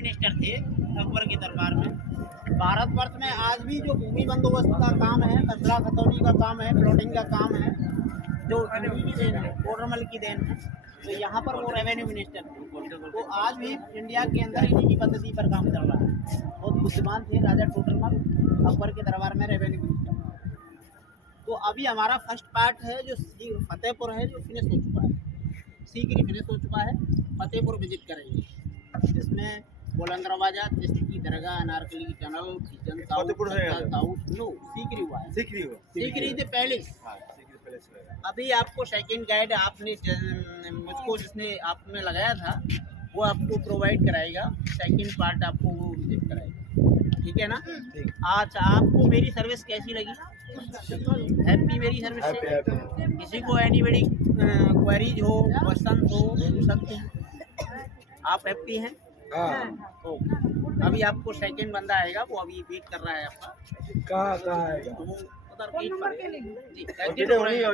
Minister थे अकबर के दरबार में। भारतवर्ष में आज भी जो भूमि बंदोबस्त का काम है, खसरा खतौनी का काम है, प्लॉटिंग का काम है, जो इन्हीं की देन है, कोडरमल की देन है। तो यहाँ पर वो रेवेन्यू मिनिस्टर थे, तो आज भी इंडिया के अंदर इन्हीं की पद्धति पर काम चल रहा है। बहुत बुद्धिमान थे राजा टोडरमल, अकबर के दरबार में रेवेन्यू मिनिस्टर। तो अभी हमारा फर्स्ट पार्ट है जो फतेहपुर है, जो फिनिश हो चुका है, सीकरी फिनिश हो चुका है। फतेहपुर विजिट करेंगे, जिसमें बुलंद दरवाजा, चिश्ती की दरगाह, अनारकली की टनल, सीकरी हुआ है, सीकरी द पैलेस। अभी आपको सेकंड गाइड आपने मुझको जिसने आप में लगाया था वो आपको प्रोवाइड कराएगा, सेकंड पार्ट आपको वो विजिट कराएगा, ठीक है ना। अच्छा, आपको मेरी सर्विस कैसी लगी? हैप्पी मेरी सर्विस से? किसी को एनीबडी क्वेरीज हो, क्वेश्चन हो, पूछ सकते हैं। आप हैप्पी हैं? तो अभी आपको सेकंड बंदा आएगा, वो अभी वेट कर रहा है आपका। कहाँ आएगा? तो उधर गेट पर जी एग्जिट हो रहे हैं,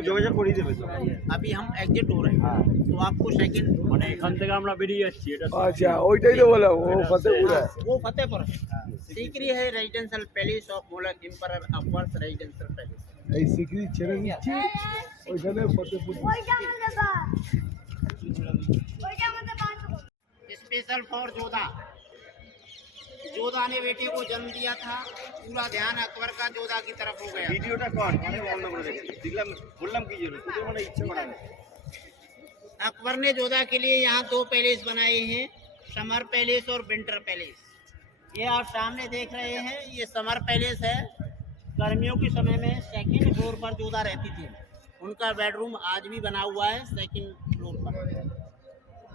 अभी हम एग्जिट हो रहे हैं। तो आपको सेकंड মানে এখান থেকে আমরা বেরিয়ে যাচ্ছি এটা अच्छा ওইটাই তো বললাম वो फतेहपुर है। वो फतेहपुर है। सीकरी है residential palace of Mughal emperor Akbar residential palace. এই সিকরি ছেড়ে দিচ্ছি ওইখানে फतेहपुर। Special for Jodha. जोधा ने बेटे को जन्म दिया था, पूरा ध्यान अकबर का जोधा की तरफ हो गया। ভিডিওটা কর মানে বন্ধ করে রেখেছি দেখলাম বললাম কি জন্য তোদের মানে ইচ্ছা করে না। अकबर ने जोधा के लिए यहाँ दो पैलेस बनाए हैं, समर पैलेस और विंटर पैलेस। ये आप सामने देख रहे हैं, ये समर पैलेस है। गर्मियों के समय में सेकंड फ्लोर पर जोधा रहती थी, उनका बेडरूम आज भी बना हुआ है सेकंड फ्लोर पर।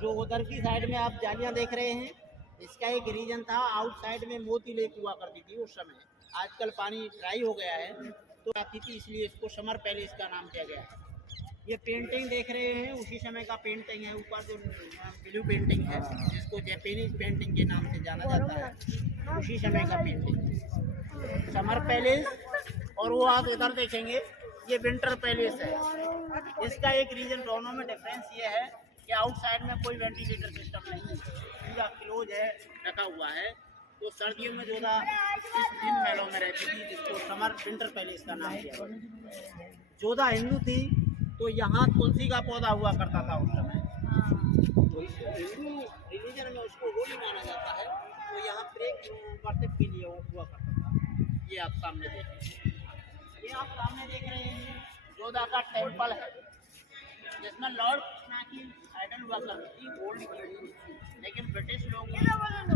जो उधर की साइड में आप जालियाँ देख रहे हैं, इसका एक रीजन था, आउटसाइड में मोती लेक हुआ करती थी उस समय। आजकल पानी ड्राई हो गया है तो आती थी, इसलिए इसको समर पैलेस का नाम दिया गया है। ये पेंटिंग देख रहे हैं, उसी समय का पेंटिंग है। ऊपर जो ब्लू पेंटिंग है, जिसको जैपनीज पेंटिंग के नाम से जाना जाता है, उसी समय का पेंटिंग समर पैलेस। और वो आप इधर देखेंगे, ये विंटर पैलेस है। इसका एक रीजन दोनों में डिफरेंस ये है कि आउटसाइड में कोई वेंटिलेटर सिस्टम नहीं है, पूरा क्लोज है, ढका हुआ है। तो सर्दियों में जोधा इन महलों में रहती थी, जिसको समर विंटर पैलेस का नाम दिया। जोधा हिंदू थी, तो यहाँ तुलसी का पौधा हुआ करता था उस समय। तो हिंदू रिलीजन में उसको होली माना जाता है, तो यहाँ प्रेम वर्शिप के लिए हुआ करता था। ये आप सामने देखें, ये आप सामने देख रहे हैं जोधा का टेम्पल है, जिसमें लॉर्ड कृष्णा की आइडल हुआ करती थी, गोल्ड की। लेकिन ब्रिटिश लोग यहाँ से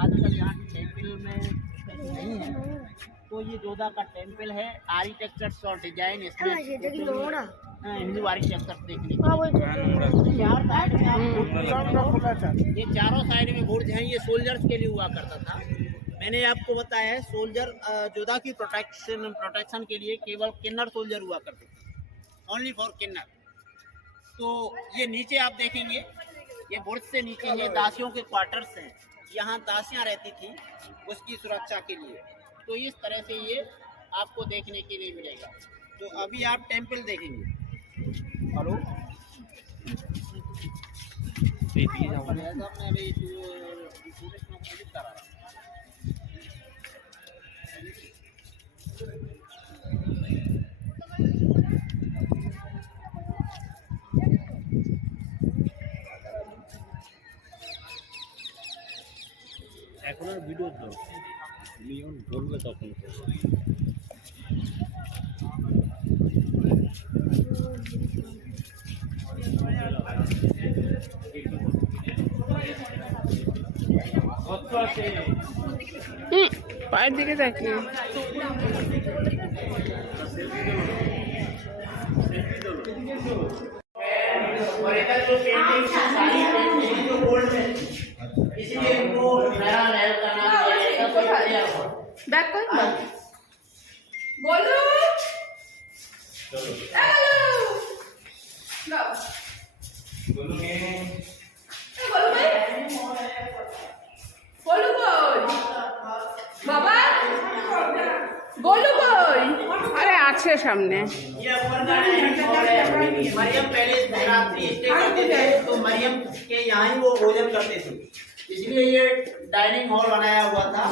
आजकल यहाँ टेम्पल में नहीं है। तो ये जोधा का टेम्पल है। आर्किटेक्चर्स और डिजाइन इसमें हिंदू आर्किटेक्चर देखने को चार साइड में ये चारों साइड में बुर्ज हैं। ये सोल्जर्स के लिए हुआ करता था। मैंने आपको बताया है, सोल्जर जोधा की प्रोटेक्शन के लिए केवल किन्नर सोल्जर हुआ करते थे, ओनली फॉर किन्नर। तो ये नीचे आप देखेंगे, ये बुर्ज से नीचे ये दासियों के क्वार्टर्स हैं। यहाँ दासियाँ रहती थी उसकी सुरक्षा के लिए। तो इस तरह से ये आपको देखने के लिए मिलेगा। तो अभी आप टेम्पल देखेंगे। हेलो, मैं अभी टूरिस्ट में विजिट करा रहा हूँ। এখন আর ভিডিও দাও লিওন বলবে তখন কত আছে পায়ের দিকে তাকিয়ে और इधर जो पेंटिंग सारी पेंटिंग जो गोल्ड है, इसलिए इनको नया महल का नाम दिया गया। बैक कोई बोलो बोलो बोलो बाबा बोलो बोल अरे আছে সামনে। ये अकबर गार्डन है। मरियम पैलेस रात्रि स्टे करते थे, तो मरियम के यहाँ ही वो भोजन करते थे। इसलिए ये डाइनिंग हॉल बनाया हुआ था।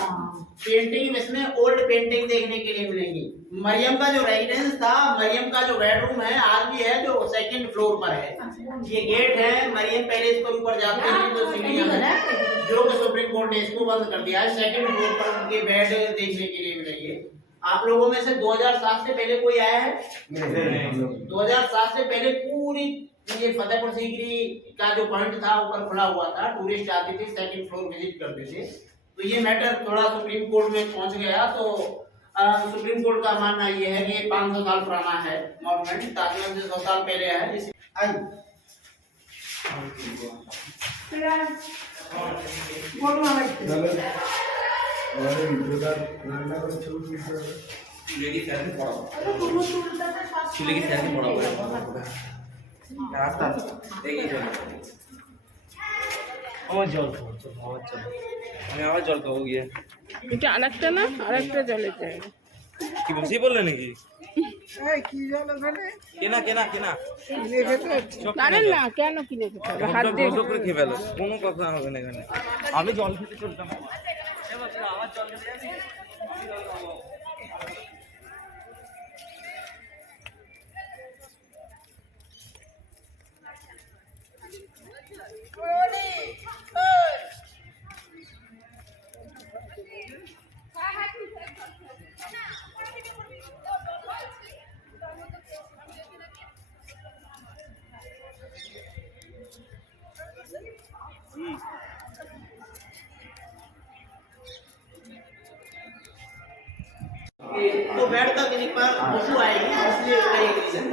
पेंटिंग इसमें ओल्ड पेंटिंग देखने के लिए मिलेंगी। मरियम का जो रेजिडेंस था, मरियम का जो बेडरूम है आज भी है, जो सेकंड फ्लोर पर है। ये गेट है, मरियम पैलेस पर ऊपर जाते हैं तो सीढ़ियां है, जो कि सुप्रीम कोर्ट ने इसको बंद कर दिया है। सेकंड फ्लोर पर उनके बेड देखने के लिए मिलेंगे। आप लोगों में से 2007 से पहले कोई आया है? 2007 से पहले पूरी ये फतेहपुर सीकरी का जो पॉइंट था ऊपर खुला हुआ था, टूरिस्ट आते थे, सेकंड फ्लोर विजिट करते थे। तो ये मैटर थोड़ा सुप्रीम कोर्ट में पहुंच गया, तो सुप्रीम कोर्ट का मानना ये है कि 500 साल पुराना है मॉन्यूमेंट, ताजमहल से 100 साल पहले है। আমি আবার জল খাবো গিয়ে। এটা আরেকটা না, আরেকটা জলের জায়গা। কি বসেই বললে নাকি? কেনা কেনা কেনা আরে না, কেন কিনে খেতে হবে? হাত দিয়ে করে খেয়ে ফেলো, কোনো কথা হবে না এখানে। আমি জল খেতে চলতাম। আমার জল খেতে যাবি? तो बेड का किसी पर खुशबू आएगी, इसलिए इसका एक रीजन।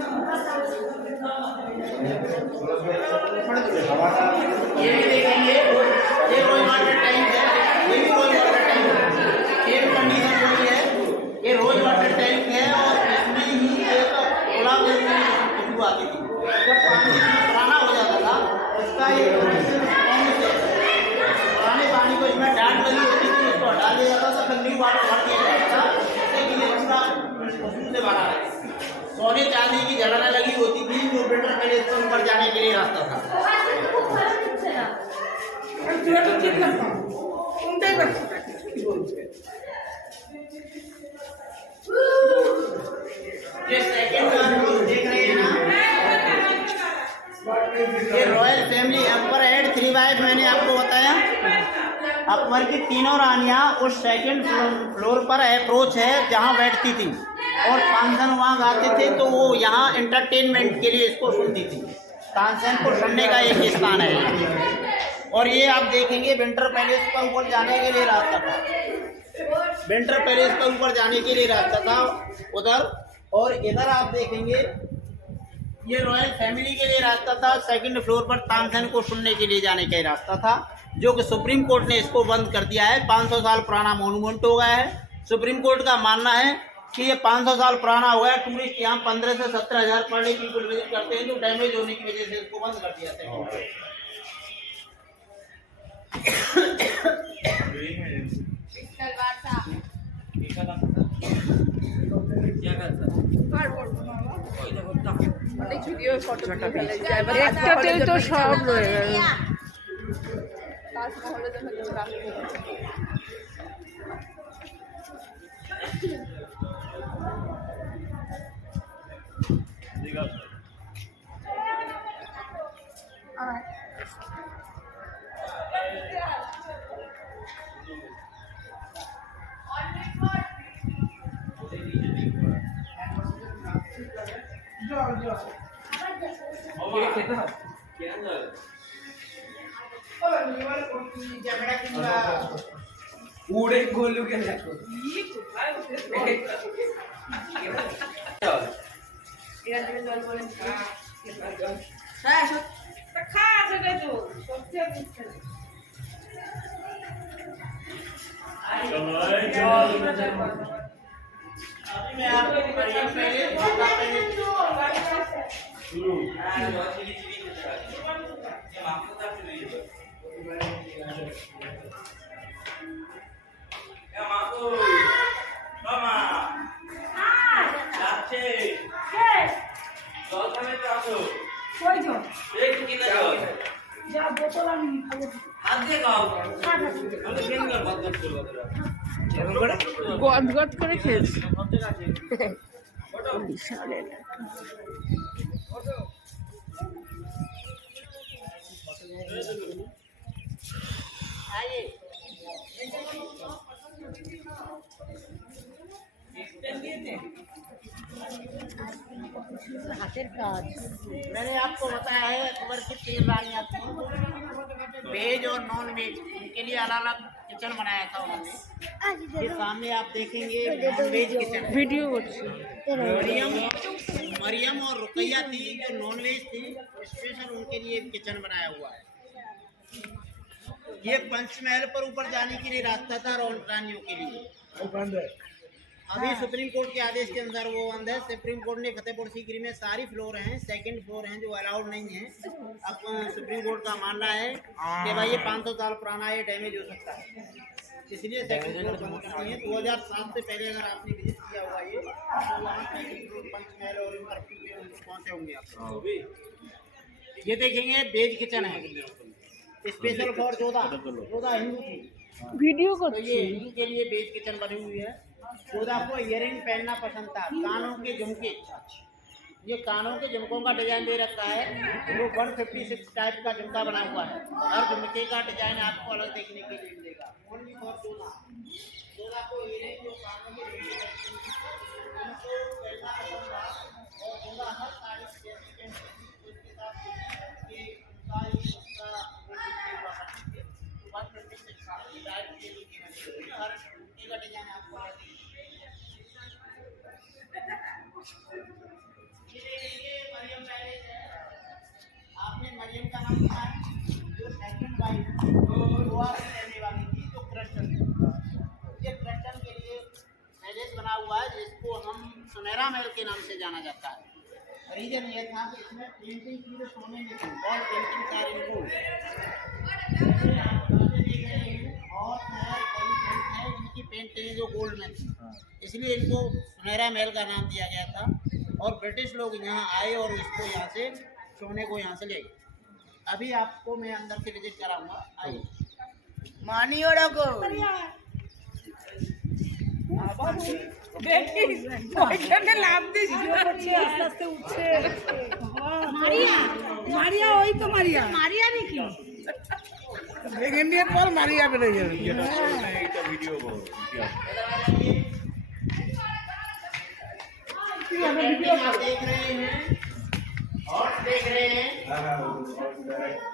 ये भी देखेंगे, ये रोज वाटर टैंक है, ये भी रोज वाटर टैंक है। ये कंडीशन वही है, ये रोज वाटर टैंक है और इसमें ही एक गुलाब खुशबू आती थी। जब पानी पुराना हो जाता था उसका एक पुराने पानी को इसमें डांट लगी होती थी, उसको हटा दिया जाता था, फिर न्यू वाटर भर दिया जाता था। से बाहर सोने चांदी की जलाने लगी होती थी, जो विंटर पैलेस पर ऊपर जाने के लिए रास्ता था। ये सेकंड देख रहे हैं ना, ये royal family Akbar at 3 wife मैंने आपको बताया। अकबर की तीनों रानियां उस सेकंड फ्लोर पर अप्रोच है जहां बैठती थी और तानसेन वहां गाते थे, तो वो यहाँ एंटरटेनमेंट के लिए इसको सुनती थी। तानसेन को सुनने का एक स्थान है। और ये आप देखेंगे विंटर पैलेस पर ऊपर जाने के लिए रास्ता था, विंटर पैलेस पर ऊपर जाने के लिए रास्ता था उधर। और इधर आप देखेंगे ये रॉयल फैमिली के लिए रास्ता था, सेकंड फ्लोर पर तानसेन को सुनने के लिए जाने का रास्ता था, जो कि सुप्रीम कोर्ट ने इसको बंद कर दिया है। 500 साल पुराना मॉन्यूमेंट हो गया है। सुप्रीम कोर्ट का मानना है कि ये 500 साल पुराना हो गया। टूरिस्ट यहाँ 15 से 17 हज़ार पर डे पीपल विजिट करते हैं, तो डैमेज होने की वजह से इसको बंद कर दिया था। একটাতেই তো সব রয়ে গেল। पूरे गोलू के मैं आपको হাত দিয়ে খাও। গদগদ করে খেয়েছে বিশাল এলাকা। मैंने आपको बताया है अकबर की 3 रानियां थी, वेज और नॉन वेज, उनके लिए अलग अलग किचन बनाया था उन्होंने। ये सामने आप देखेंगे नॉन वेज किचन। ভিডিও করছি। मरियम और रुकैया थी जो नॉन वेज थी, स्पेशल उनके लिए किचन बनाया हुआ है। ये पंचमहल पर ऊपर जाने के लिए रास्ता था रानियों के लिए। अभी सुप्रीम कोर्ट के आदेश के अंदर वो बंद है। सुप्रीम कोर्ट ने फतेहपुर सीकरी में सारी फ्लोर हैं, सेकंड फ्लोर हैं जो अलाउड नहीं है। अब सुप्रीम कोर्ट का मानना है कि भाई ये 500 साल पुराना है, डैमेज हो सकता है, इसलिए सेकंड फ्लोर बंद करनी है। 2007 से पहले अगर आपने विजिट किया हुआ ये तो वहाँ सेकंड फ्लोर पंचमहल और इन पर पहुँचे होंगे आप। ये देखेंगे वेज किचन है, स्पेशल फॉर जोधा हिंदू थी, ভিডিও तो করছি। ये हिंदू के लिए वेज किचन बनी हुई है। जोधा को इयरिंग पहनना पसंद था, कानों के झुमके, ये कानों के झुमकों का डिजाइन दे रखा है। वो 156 टाइप का झुमका बना हुआ है, हर झुमके का डिजाइन आपको अलग देखने के लिए मिलेगा। Only for Jodha. जोधा को इयरिंग जो कानों के झुमके उनको पहनना पसंद था, और जोधा हर साड़ी जैसी पहनती थी, उसके साथ ये उनका ये उसका 156 टाइप के हर झुमके का डिजाइन आपको अलग देखने मरियम पैलेस है। आपने मरियम का नाम सुना है, जो सेकंड वाइफ गोवा में रहने वाली थी, जो क्रिश्चियन थी। ये क्रिश्चियन के लिए पैलेस बना हुआ है जिसको हम सुनहरा महल के नाम से जाना जाता है। रीजन ये था कि इसमें पेंटिंग पूरे सोने में थी, और पेंटिंग सारे और है इनकी पेंटिंग जो गोल्ड में थी, इसलिए इनको सुनहरा महल का नाम दिया गया था। और ब्रिटिश लोग यहाँ आए और इसको यहाँ से सोने को यहाँ से ले गए। अभी आपको मैं अंदर से विजिट कराऊंगा, आइए। मानियो रखो ওইখানে লাভ দিস আস্তে আস্তে উঠছে। মারিয়া মারিয়া ওই তো মারিয়া মারিয়া নাকি সেকেন্ড ইয়ার পর মারিয়া বের হয়ে যাবে। এইটা ভিডিও করো। आप देख रहे हैं और देख रहे हैं,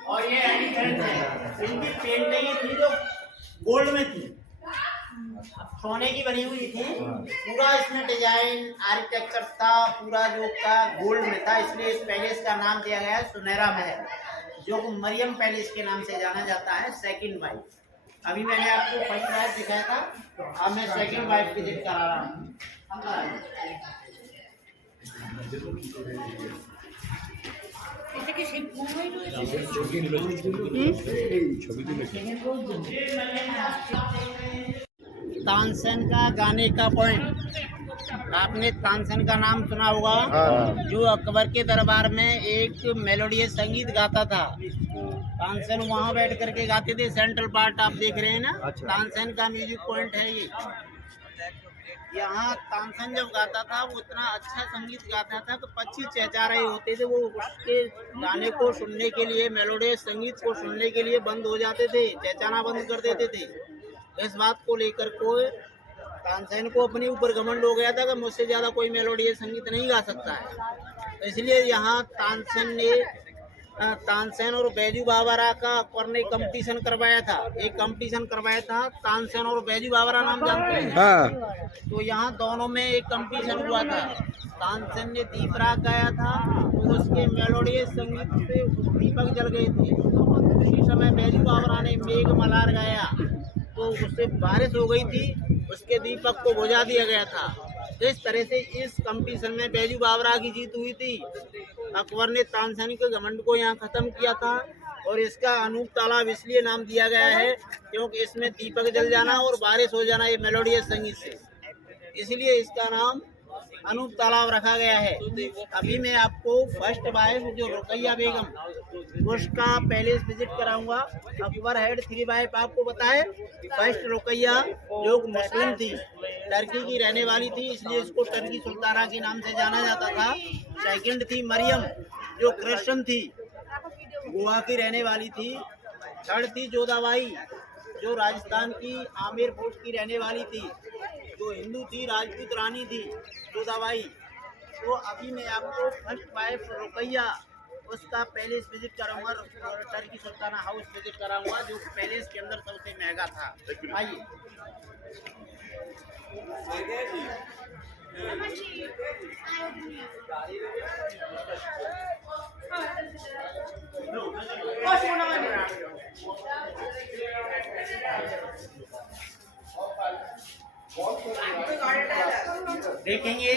और ये एलिफेंट है, इनकी पेंटिंग थी जो गोल्ड में थी, सोने की बनी हुई थी। पूरा इसमें डिजाइन आर्किटेक्चर था, पूरा जो था गोल्ड में था, इसलिए इस पैलेस का नाम दिया गया है सुनहरा महल, जो मरियम पैलेस के नाम से जाना जाता है, सेकंड वाइफ। अभी मैंने आपको फर्स्ट वाइफ दिखाया था, अब मैं सेकंड वाइफ विजिट करा रहा हूँ। तानसेन का गाने का पॉइंट, आपने तानसेन का नाम सुना होगा, जो अकबर के दरबार में एक मेलोडियस संगीत गाता था। तानसेन वहाँ बैठ करके गाते थे, सेंट्रल पार्ट आप देख रहे हैं ना, तानसेन का म्यूजिक पॉइंट है ये। यहाँ तानसेन जब गाता था वो इतना अच्छा संगीत गाता था कि पक्षी चहचहा रहे होते थे, वो उसके गाने को सुनने के लिए, मेलोडियस संगीत को सुनने के लिए बंद हो जाते थे, चहचहाना बंद कर देते थे। इस बात को लेकर को तानसेन को अपने ऊपर घमंड हो गया था कि मुझसे ज़्यादा कोई मेलोडियस संगीत नहीं गा सकता है। तो इसलिए यहाँ तानसेन और बैजू बावरा का अकबर ने कंपटीशन करवाया था, एक कंपटीशन करवाया था, तानसेन और बैजू बावरा नाम जानते हैं? हाँ। तो यहाँ दोनों में एक कंपटीशन हुआ था। तानसेन ने दीप राग गाया था, तो उसके मेलोडियस संगीत से दीपक जल गए थे। उसी समय बैजू बावरा ने मेघ मल्हार गाया, तो उससे बारिश हो गई थी, उसके दीपक को बुझा दिया गया था। इस तरह से इस कंपटीशन में बैजू बावरा की जीत हुई थी। अकबर ने तानसेन के घमंड को यहाँ खत्म किया था, और इसका अनूप तालाब इसलिए नाम दिया गया है क्योंकि इसमें दीपक जल जाना और बारिश हो जाना, ये मेलोडियस संगीत से, इसलिए इसका नाम अनूप तालाब रखा गया है। अभी मैं आपको फर्स्ट वाइफ जो रुकैया बेगम, उसका पैलेस विजिट कराऊंगा। अकबर हेड 3 आपको बताए। फर्स्ट रुकैया जो मुस्लिम थी, टर्की की रहने वाली थी, इसलिए इसको टर्की सुल्ताना के नाम से जाना जाता था। सेकंड थी मरियम जो क्रिश्चियन थी, गोवा की रहने वाली थी। थर्ड थी जोधाबाई जो राजस्थान की आमेर फोर्ट की रहने वाली थी, जो हिंदू थी, राजपूत रानी थी जोधाबाई। तो अभी मैं आपको फर्स्ट वाइफ रुकैया उसका पैलेस विजिट कराऊंगा, टर्की सुल्ताना हाउस विजिट कराऊंगा जो पैलेस के अंदर सबसे महंगा था। आइए। देखेंगे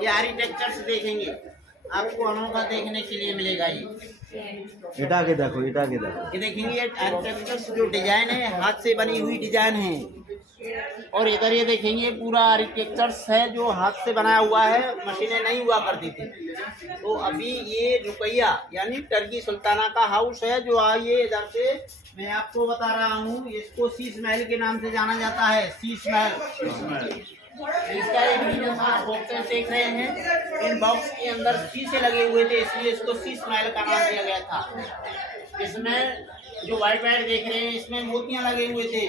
ये आर्किटेक्चर्स देखेंगे, आपको अनोखा देखने के लिए मिलेगा। इटा के देखो ये देखेंगे ये आर्किटेक्चर्स जो डिजाइन है हाथ से बनी हुई डिजाइन है। और इधर ये देखेंगे पूरा आर्किटेक्चर्स है जो हाथ से बनाया हुआ है, मशीनें नहीं हुआ करती थी। तो अभी ये रुकैया यानी टर्की सुल्ताना का हाउस है जो आइए इधर से मैं आपको बता रहा हूँ। इसको शीश महल के नाम से जाना जाता है, शीश महल। इसका एक रीजन आप बॉक्सेस देख रहे हैं, इन बॉक्स के अंदर शीशे लगे हुए थे इसलिए इसको शीश महल का नाम दिया गया था। इसमें जो व्हाइट देख रहे हैं इसमें मोतियां लगे हुए थे,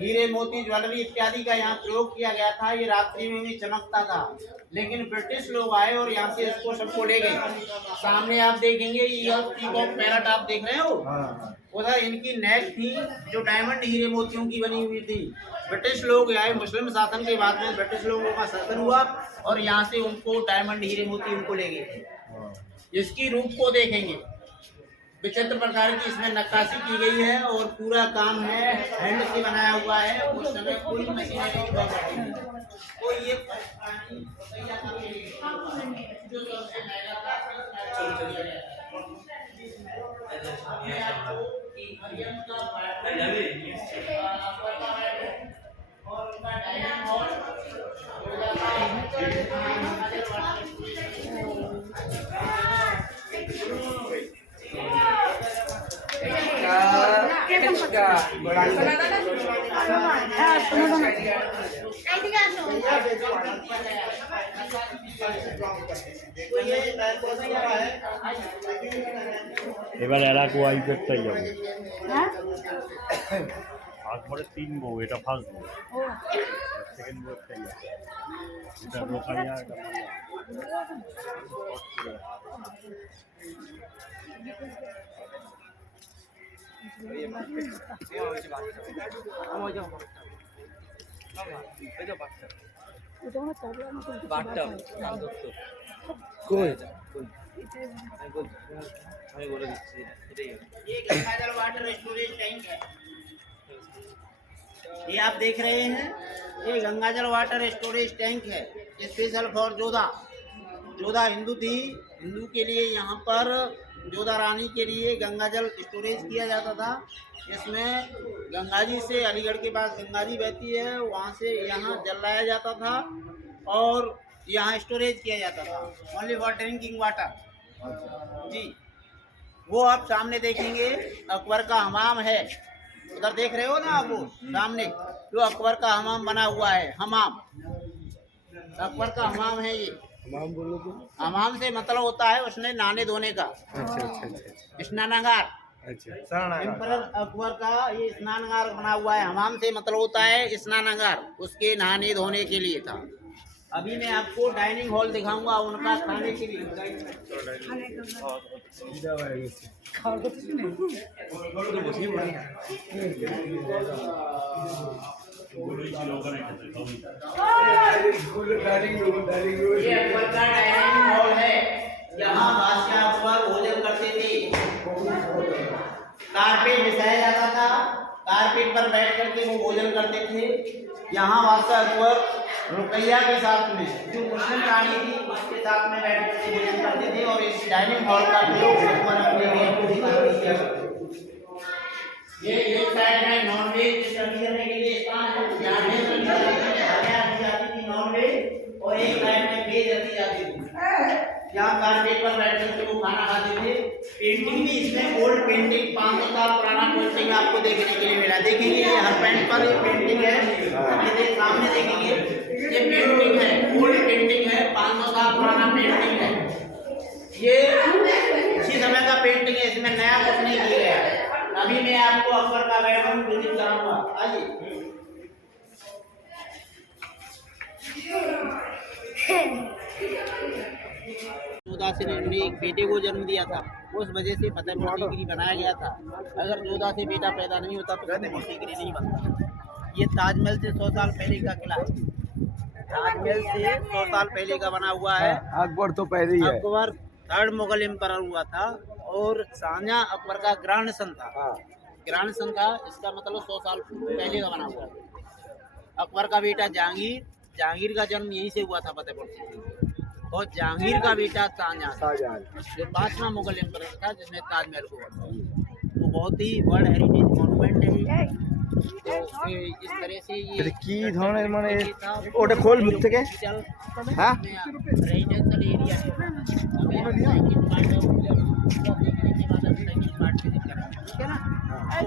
हीरे मोती ज्वेलरी इत्यादि का यहाँ प्रयोग किया गया था। ये रात्रि में भी चमकता था, लेकिन ब्रिटिश लोग आए और यहाँ से इसको सबको ले गए। सामने आप देखेंगे ये पीकॉक पैरट आप देख रहे हो, उधर इनकी नेक थी जो डायमंड हीरे मोतियों की बनी हुई थी। ब्रिटिश लोग आए, मुस्लिम शासन के बाद में ब्रिटिश लोगों का शासन हुआ और यहाँ से उनको डायमंड हीरे मोती उनको ले गए। इसकी रूप को देखेंगे, विचित्र प्रकार की इसमें नक्काशी की गई है और पूरा काम है हैंड से बनाया हुआ है। उस समय कोई मशीन नहीं हुआ करती थी। तो ये जो सबसे महंगा था और उनका डाइनिंग हॉल এবার এরা কোয়াইটারটাই যাবে তারপরে 3 বউ, এটা ফার্স্ট বউ, সেকেন্ড বউটাই যাবে, এটা রোকাইয়া, এটা ये गंगाजल वाटर स्टोरेज टैंक है। ये आप देख रहे हैं, ये गंगाजल वाटर स्टोरेज टैंक है स्पेशल फॉर जोधा। जोधा हिंदू थी, हिंदू के लिए यहाँ पर जोधा रानी के लिए गंगाजल स्टोरेज किया जाता था। इसमें गंगा जी से अलीगढ़ के पास गंगा जी बहती है, वहाँ से यहाँ जल लाया जाता था और यहाँ स्टोरेज किया जाता था ओनली फॉर ड्रिंकिंग वाटर जी। वो आप सामने देखेंगे अकबर का हमाम है, उधर देख रहे हो ना आप, वो सामने जो अकबर का हमाम बना हुआ है, हमाम अकबर का हमाम है। ये हमाम बोलो तो। हमाम से मतलब होता है उसने नहाने धोने का, स्नानागार। एम्परर अकबर का ये स्नानागार बना हुआ है, हमाम से मतलब होता है स्नानागार, उसके नहाने धोने के लिए था। अभी मैं आपको डाइनिंग हॉल दिखाऊंगा उनका खाने के लिए। ये अकबर का डाइनिंग हॉल है, यहाँ बादशाह अकबर भोजन करते थे। कारपेट बिछाया जाता था, कारपेट पर बैठ करके वो भोजन करते थे। यहाँ बादशाह अकबर रुकैया के साथ में जो मुस्लिम रानी थी उसके साथ में बैठ कर भोजन करते थे और इस डाइनिंग हॉल का प्रयोग अकबर अपने गेट को किया। ये एक साइड में नॉनवेज सर्व करने के लिए स्थान है, यहाँ वेज रखी जाती थी नॉनवेज, और एक साइड में वेज रखी जाती थी। यहाँ कारपेट पर बैठ करके वो खाना खाते थे। पेंटिंग भी इसमें ओल्ड पेंटिंग 500 साल पुराना पेंटिंग आपको देखने के लिए मिला। देखेंगे ये हर पेंट पर पेंटिंग है, ये सामने देखेंगे ये पेंटिंग है, ओल्ड पेंटिंग है, 500 साल पुराना पेंटिंग है। ये इसी समय का पेंटिंग है, इसमें नया कुछ नहीं किया गया है। अभी मैं आपको अकबर का बेडरूम विजिट कराऊंगा, आइए। जोधा सिंह ने एक बेटे को जन्म दिया था, उस वजह से फतेहपुर सीकरी बनाया गया था। अगर जोधा से बेटा पैदा नहीं होता तो फतेहपुर सीकरी नहीं बनता। ये ताजमहल से 100 साल पहले का किला है, ताजमहल से 100 साल पहले का बना हुआ है। अकबर तो पहले ही है। अकबर 3rd मुगल एम्परर हुआ था और शाहजहां अकबर का ग्रैंडसन था। ग्रैंडसन था, इसका मतलब 100 साल पहले का बना हुआ है। अकबर का बेटा जहांगीर का जन्म यहीं से हुआ था फतेहपुर सीकरी, और जहांगीर का बेटा शाहजहां जो 5वां मुगल एम्परर था जिसने ताजमहल को बनाया। वो बहुत ही वर्ल्ड हेरिटेज मॉन्यूमेंट है। तो इस तरह से ये কি ধরনের মানে ওটা খোল মুখ থেকে হ্যাঁ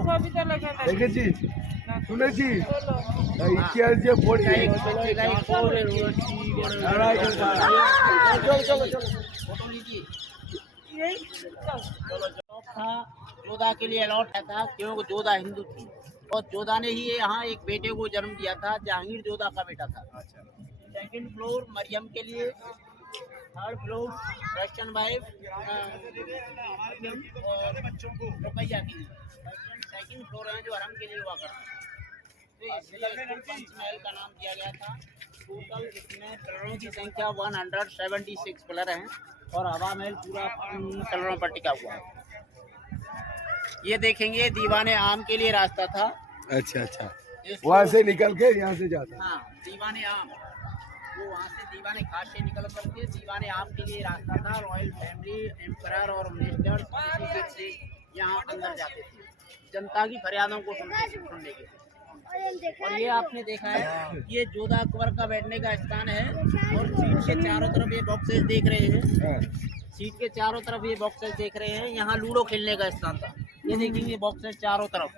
रेजिडेंशियल एरिया দেখেছি শুনেছি ইতিহাস যে পড়ি फोटो लीजिए। था जोधा के लिए अलॉट था क्योंकि जोधा हिंदू थी और जोधा ने ही यहाँ एक बेटे को जन्म दिया था। जहांगीर जोधा का बेटा था। 2nd फ्लोर मरियम के लिए, 3rd floor western wife Ruqaiya के लिए, 2nd फ्लोर है जो हरम के लिए हुआ करता है। तो इसलिए पंचमहल का नाम दिया गया था। टोटल इसमें पिलरों की संख्या 176 पिलर हैं और हवा महल पूरा पिलरों पर टिका हुआ है। ये देखेंगे दीवाने आम के लिए रास्ता था। अच्छा वहाँ से निकल के यहाँ से जाता। हाँ, दीवाने आम वो वहाँ से दीवाने खास से निकल करके दीवाने आम के लिए रास्ता था। रॉयल फैमिली, एम्परर और मिनिस्टर्स इसी गेट से यहाँ अंदर जाते थे, जनता की फरियादों को सुनने के लिए। और ये आपने देखा है ये जोधा अकबर का बैठने का स्थान है। और सीट के चारों तरफ ये बॉक्सेस देख रहे हैं, सीट के चारों तरफ ये बॉक्सेस देख रहे हैं। यहाँ लूडो खेलने का स्थान था। ये देखेंगे बॉक्सेस चारों तरफ।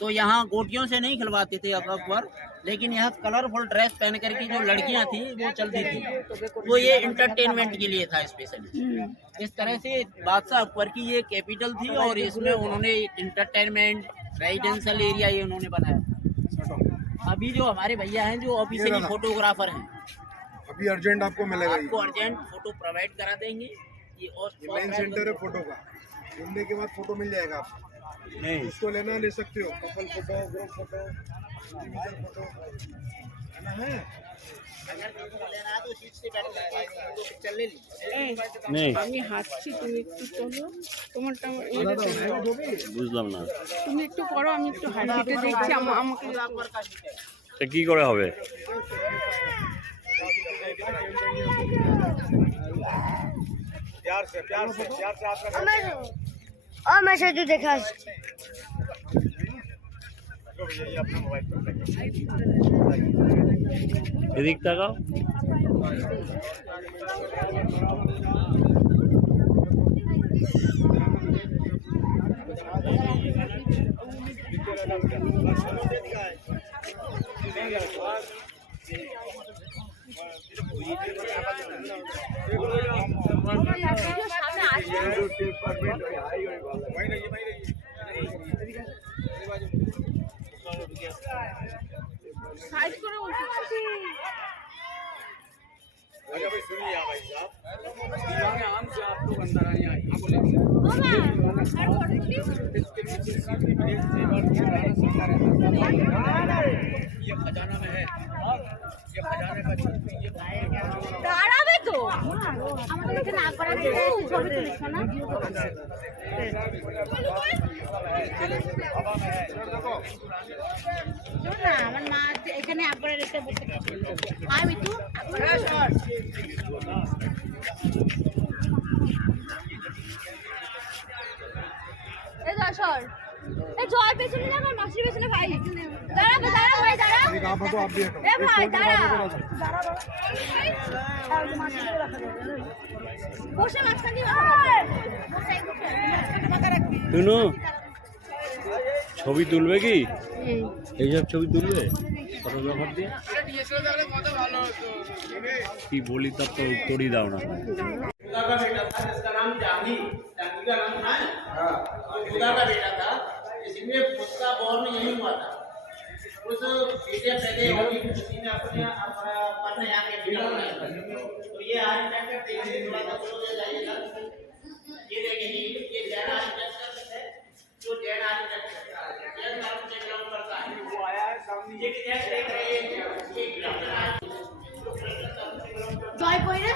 तो यहाँ गोटियों से नहीं खिलवाते थे अकबर, लेकिन यहाँ कलरफुल ड्रेस पहन करके जो लड़कियाँ थी वो चलती थी। तो ये इंटरटेनमेंट के लिए था स्पेशली। इस तरह से बादशाह अकबर की ये कैपिटल थी और इसमें उन्होंने इंटरटेनमेंट रेजिडेंशियल एरिया ये उन्होंने बनाया था। अभी जो हमारे भैया हैं जो ऑफिशियली फोटोग्राफर हैं, अभी अर्जेंट आपको मिलेगा। आपको अर्जेंट फोटो प्रोवाइड करा देंगे। ये और मेन सेंटर है फोटो का, घूमने के बाद फोटो मिल जाएगा आपको। नहीं इसको लेना ले सकते हो, couple photo, group photo, individual photo लेना है। अगर किसी को लेना है तो सीट से बैठ करके दो पिक्चर ले लीजिए। नहीं আমি হাঁটছি, তুমি একটু চলো, তোমারটা বুঝলাম না তুমি একটু করো, আমি একটু হাঁটতে দেখছি। আমাকে তা কি করে হবে? मैं शहदू देखा এদিক তাকাও। সাইজ করে উঠেছি। দাঁড়াবে তো আমাদের এখানে না করা ছবি তুলিস না। না আমার মা এখানে আকবরের এসে বসে আমি তো এই যশোর এই জয় পেছনে না আমার মাসির পেছনে ভাই দাঁড়াবে ভাই দাঁড়া आप हटो, आप भी हटो। এ ভাই দাঁড়া বসে মাঝখান দিয়ে শুনো, ছবি তুলবে কি? এইসব ছবি তুলবে ফটোগ্রাফার দিয়ে? কি বলি তার তো উত্তরই দাও না। खुदा का बेटा था जिसका नाम जानी, जानी का नाम था, खुदा का बेटा था, इसलिए उसका बॉर्न यही हुआ था। उस बेटे पहले होगी किसी ने अपने पढ़ने यहाँ के बेटा बनाया, तो ये आर्किटेक्चर देखिए, थोड़ा सा चलो जाइएगा, ये देखिए ये जैन आर्किटेक्चर है, जो जैन आर्किटेक्चर जैन आर्किटेक्चर करता है, वो आया है सामने, ये जैन देख रहे हैं, ये জয় কই রে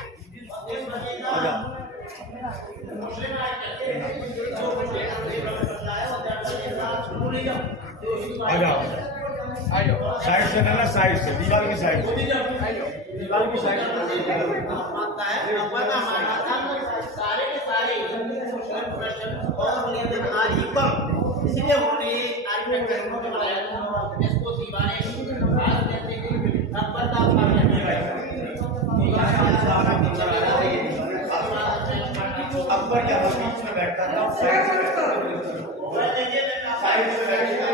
साइड से ना, साइड से, दीवार की साइड से। दीवार की साइड मानता है, अपना मानता था, सारे के सारे प्रश्न और आज ही पर इसलिए उन्होंने आर्किटेक्चर को बनाया, इसको दीवारें खास कहते हैं, अकबर का अकबर क्या बीच में बैठता था, साइड से बैठता था, साइड से बैठता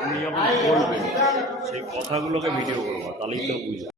তুমি যখন বলবে সেই কথাগুলোকে ভিডিও করবো, তাহলেই তো বুঝবে।